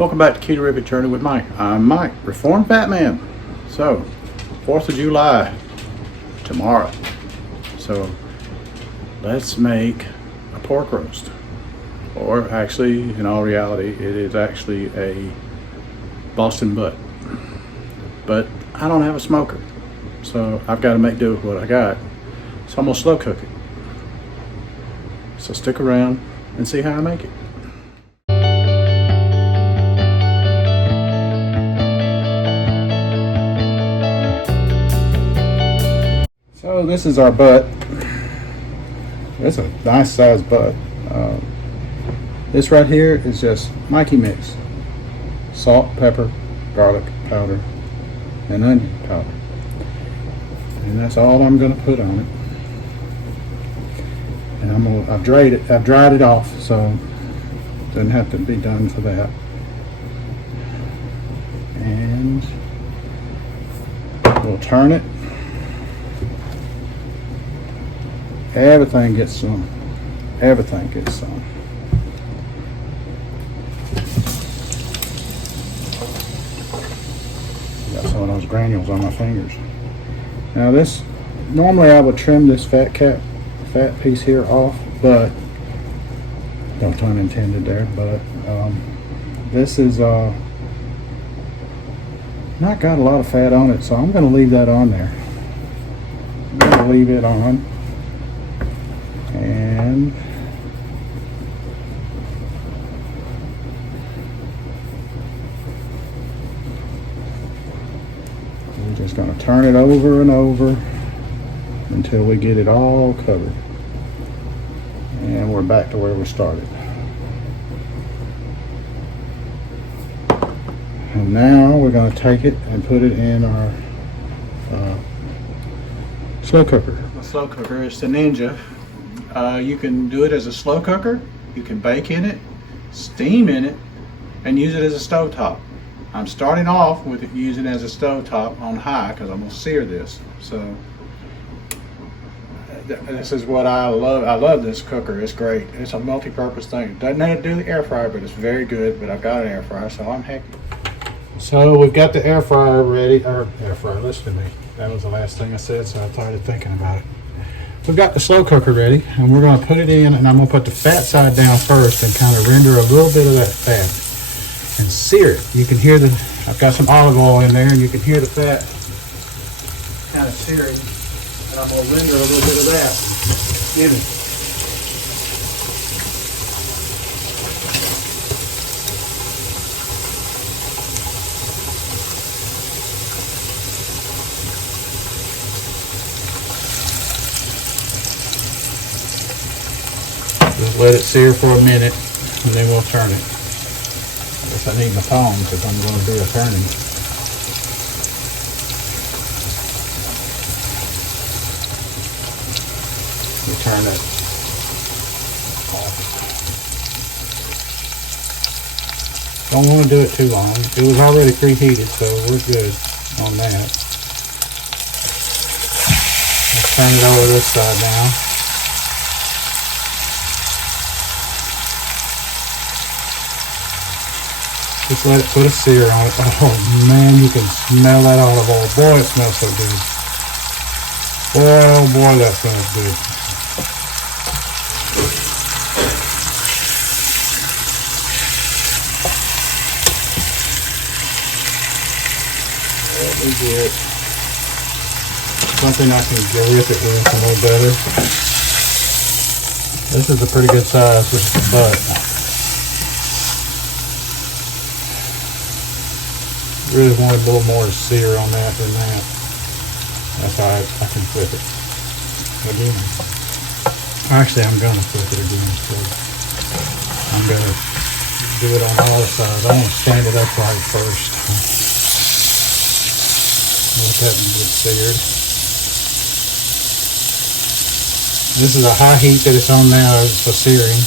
Welcome back to Ketorificjourney with Mike. I'm Mike, Reformed Fat Man. So, 4th of July, tomorrow. So, let's make a pork roast. Or actually, in all reality, it is actually a Boston butt. But I don't have a smoker. So, I've got to make do with what I got. So, I'm going to slow cook it. So, stick around and see how I make it. So this is our butt. It's a nice sized butt. This right here is just Mikey mix. Salt, pepper, garlic powder, and onion powder. And that's all I'm going to put on it. And I've dried it off, so it doesn't have to be done for that. And we'll turn it. Everything gets some. Everything gets some. Got some of those granules on my fingers. Now this, normally I would trim this fat piece here off, but no pun intended there. But this is not got a lot of fat on it, so I'm going to leave that on there. I'm going to leave it on. And we're just going to turn it over and over until we get it all covered. And we're back to where we started. And now we're going to take it and put it in our slow cooker. The slow cooker is the Ninja. You can do it as a slow cooker, you can bake in it, steam in it, and use it as a stovetop. I'm starting off with it using it as a stovetop on high because I'm going to sear this. So this is what I love. I love this cooker. It's great. It's a multi-purpose thing. It doesn't have to do the air fryer, but it's very good. But I've got an air fryer, so I'm happy. So we've got the air fryer ready. Air fryer, listen to me. That was the last thing I said, so I started thinking about it. We've got the slow cooker ready, and we're going to put it in, and I'm going to put the fat side down first and kind of render a little bit of that fat and sear it. You can hear I've got some olive oil in there, and you can hear the fat kind of searing, and I'm going to render a little bit of that in it. Just let it sear for a minute, and then we'll turn it. I guess I need my tongs because I'm going to do a turning. We turn it off. Don't want to do it too long. It was already preheated, so we're good on that. Let's turn it over this side now. Just let it put a sear on it. Oh man, you can smell that olive oil. Boy, it smells so good. Oh boy, that smells good. Let me get something I can grip it with a little better. This is a pretty good size with the butt. Really wanted a little more sear on that than that. That's how I can flip it again. Actually, I'm going to flip it again. So I'm going to do it on all sides. I want to stand it upright first. Let that get seared. This is a high heat that it's on now for searing.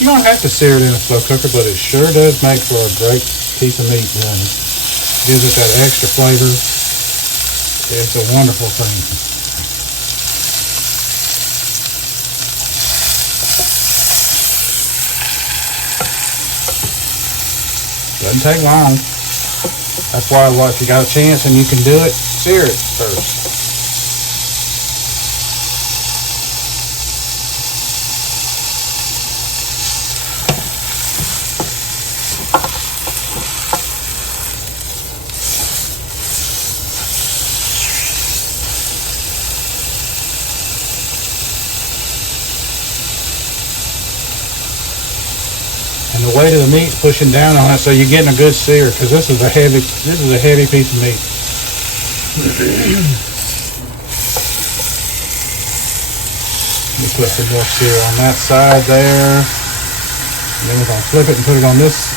You don't have to sear it in a slow cooker, but it sure does make for a great piece of meat, doesn't it? Gives it that extra flavor. It's a wonderful thing. Doesn't take long. That's why if you got a chance and you can do it, sear it first. And the weight of the meat pushing down on it, so you're getting a good sear, because this is a heavy piece of meat. Let me put some more sear on that side there. And then we're going to flip it and put it on this.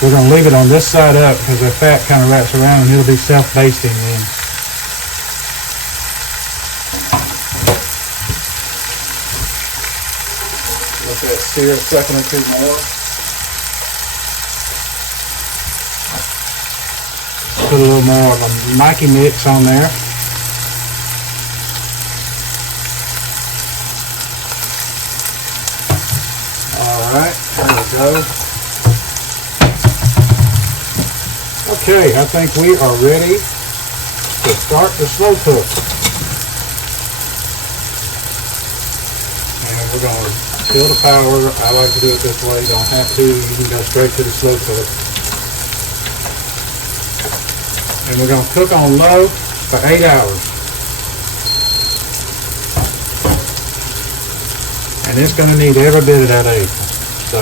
We're going to leave it on this side up because the fat kind of wraps around and it'll be self-basting then. Let that sear a second or two more. Put a little more of a Nike mix on there. Alright, there we go. Okay, I think we are ready to start the slow cook. And we're going to kill the power. I like to do it this way. You don't have to. You can go straight to the slow cook. And we're going to cook on low for 8 hours. And it's going to need every bit of that 8. So,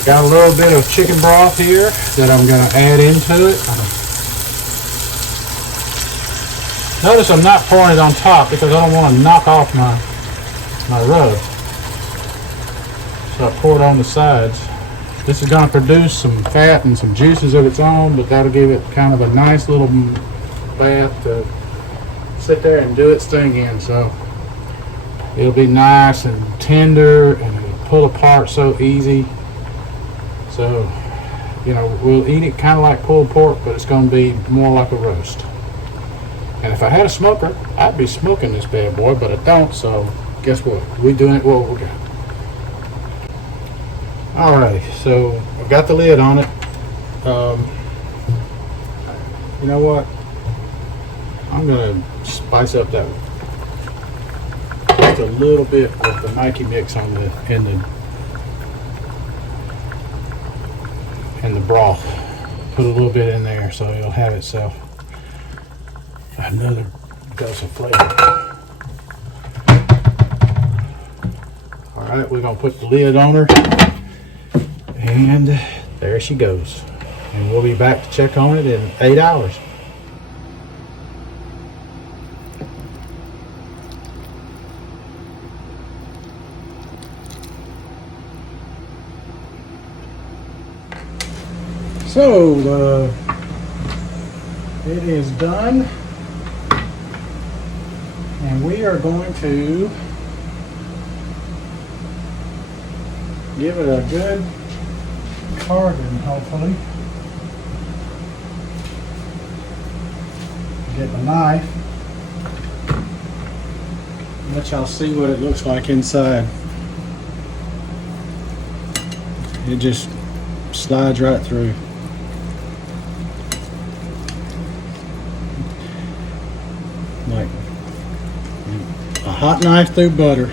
I got a little bit of chicken broth here that I'm going to add into it. Notice I'm not pouring it on top because I don't want to knock off my rub. So I pour it on the sides. This is going to produce some fat and some juices of its own, but that'll give it kind of a nice little bath to sit there and do its thing in. So it'll be nice and tender and it'll pull apart so easy. So, you know, we'll eat it kind of like pulled pork, but it's going to be more like a roast. And if I had a smoker, I'd be smoking this bad boy, but I don't, so guess what? We're doing it what we got. Alright, so I've got the lid on it. You know what? I'm going to spice up that just a little bit with the Nike mix on in the broth. Put a little bit in there so it'll have itself another dose of flavor. Alright, we're going to put the lid on her. And there she goes. And we'll be back to check on it in 8 hours. So it is done. And we are going to give it a good carving, hopefully. Get the knife. Let y'all see what it looks like inside. It just slides right through. Like a hot knife through butter.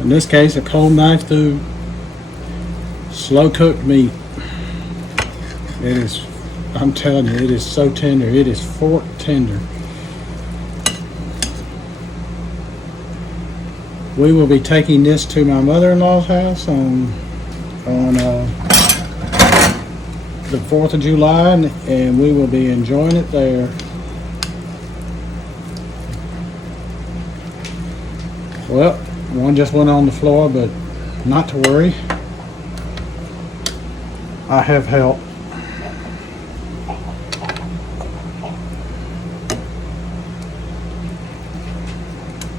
In this case, a cold knife through slow cooked meat. It is, I'm telling you, it is so tender. It is fork tender. We will be taking this to my mother-in-law's house on the 4th of July, and we will be enjoying it there. Well, one just went on the floor, but not to worry. I have help.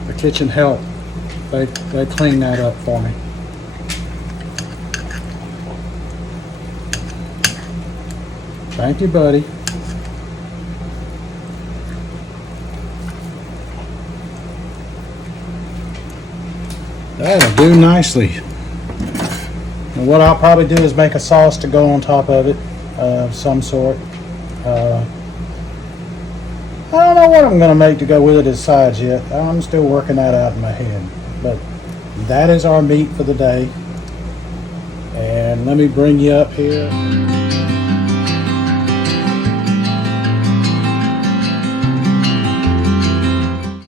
The kitchen help. They clean that up for me. Thank you, buddy. That'll do nicely. And what I'll probably do is make a sauce to go on top of it of some sort. I don't know what I'm going to make to go with it as sides yet. I'm still working that out in my head. But that is our meat for the day. And let me bring you up here.